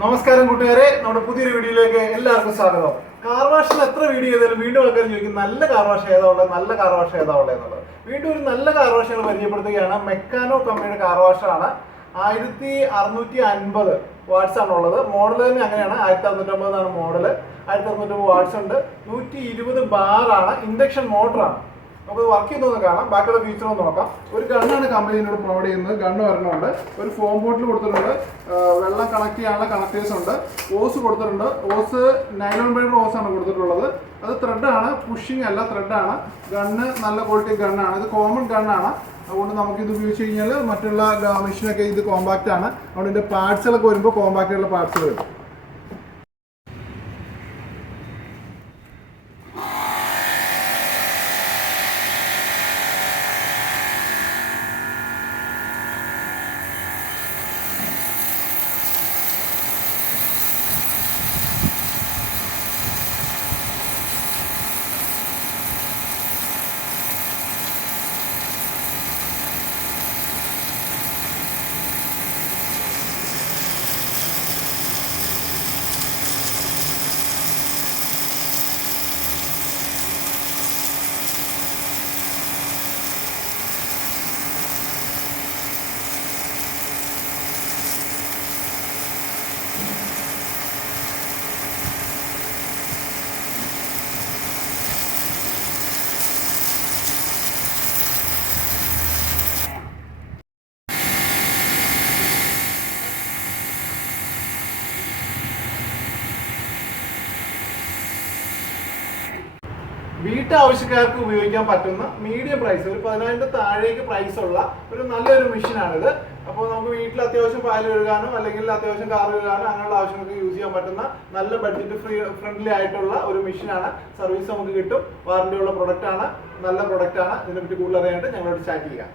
നമസ്കാരം കൂട്ടുകാരെ. നമ്മുടെ പുതിയൊരു വീഡിയോയിലേക്ക് എല്ലാവർക്കും സ്വാഗതം. കാർ വാഷിൽ എത്ര വീഡിയോ ചെയ്താലും വീണ്ടും ആൾക്കാർ ചോദിക്കും നല്ല കാർ വാഷ് ഏതാ ഉള്ളത് നല്ല കാർ വാഷ് ഏതാ ഉള്ളത് എന്നുള്ളത്. വീണ്ടും ഒരു നല്ല കാർ വാഷ് പരിചയപ്പെടുത്തുകയാണ്. മെക്കാനോ കമ്പനിയുടെ കാർ വാഷാണ് ആയിരത്തി അറുന്നൂറ്റി അൻപത് വാട്ട്സ് ആണ് ഉള്ളത്. മോഡൽ തന്നെ അങ്ങനെയാണ്. ആയിരത്തി അറുന്നൂറ്റമ്പതാണ് മോഡൽ ആയിരത്തി അറുന്നൂറ്റമ്പത് വാട്ട്സ് ഉണ്ട്. നൂറ്റി ഇരുപത് ബാറാണ് ഇൻഡക്ഷൻ മോട്ടറാണ് നമുക്ക് വർക്ക് ചെയ്യുന്നത് കാണാം. ബാക്കിയുള്ള ഫീച്ചർ ഒന്ന് നോക്കാം. ഒരു ഗണ്ണാണ് കമ്പനി എന്നോട് പ്രൊവൈഡ് ചെയ്യുന്നത്. ഗണ്ണ് വരണമുണ്ട് ഒരു ഫോം ബോട്ടിൽ കൊടുത്തിട്ടുണ്ട്. വെള്ളം കണക്ട് ചെയ്യാനുള്ള കണക്ടേഴ്സ് ഉണ്ട്. ഓസ് കൊടുത്തിട്ടുണ്ട്. ഓസ് നൈലോൺ ബൈഡർ ഓസ് ആണ് കൊടുത്തിട്ടുള്ളത്. അത് ത്രെഡാണ് പുഷിംഗ് അല്ല ത്രെഡാണ് ഗണ്ണ് നല്ല ക്വാളിറ്റി ഗണ്ണാണ് ഇത് കോമൺ ഗണ്ണാണ് അതുകൊണ്ട് നമുക്ക് ഇത് ഉപയോഗിച്ച് കഴിഞ്ഞാൽ മറ്റുള്ള മെഷീനൊക്കെ ഇത് കോമ്പാക്റ്റ് ആണ്. അതുകൊണ്ട് ഇതിന്റെ പാർട്സുകളൊക്കെ വരുമ്പോൾ കോമ്പാക്റ്റ് ആയിട്ടുള്ള പാർട്സുകൾ വരും. വീട്ടാവശ്യക്കാർക്ക് ഉപയോഗിക്കാൻ പറ്റുന്ന മീഡിയം പ്രൈസ് ഒരു പതിനായിരത്തി താഴേക്ക് പ്രൈസ് ഉള്ള ഒരു നല്ലൊരു മെഷീനാണിത് അപ്പോൾ നമുക്ക് വീട്ടിൽ അത്യാവശ്യം പാൽ കഴുകാനോ അല്ലെങ്കിൽ അത്യാവശ്യം കാർ കഴുകാനോ അങ്ങനെയുള്ള ആവശ്യങ്ങൾക്ക് യൂസ് ചെയ്യാൻ പറ്റുന്ന നല്ല ബഡ്ജറ്റ് ഫ്രീ ഫ്രണ്ട്ലി ആയിട്ടുള്ള ഒരു മെഷീനാണ് സർവീസ് നമുക്ക് കിട്ടും. വാറണ്ടി ഉള്ള പ്രൊഡക്റ്റ് ആണ്. നല്ല പ്രൊഡക്റ്റ് ആണ്. ഇതിനെപ്പറ്റി കൂടുതൽ അറിയാനായിട്ട് ഞങ്ങളോട് ചാറ്റ് ചെയ്യാം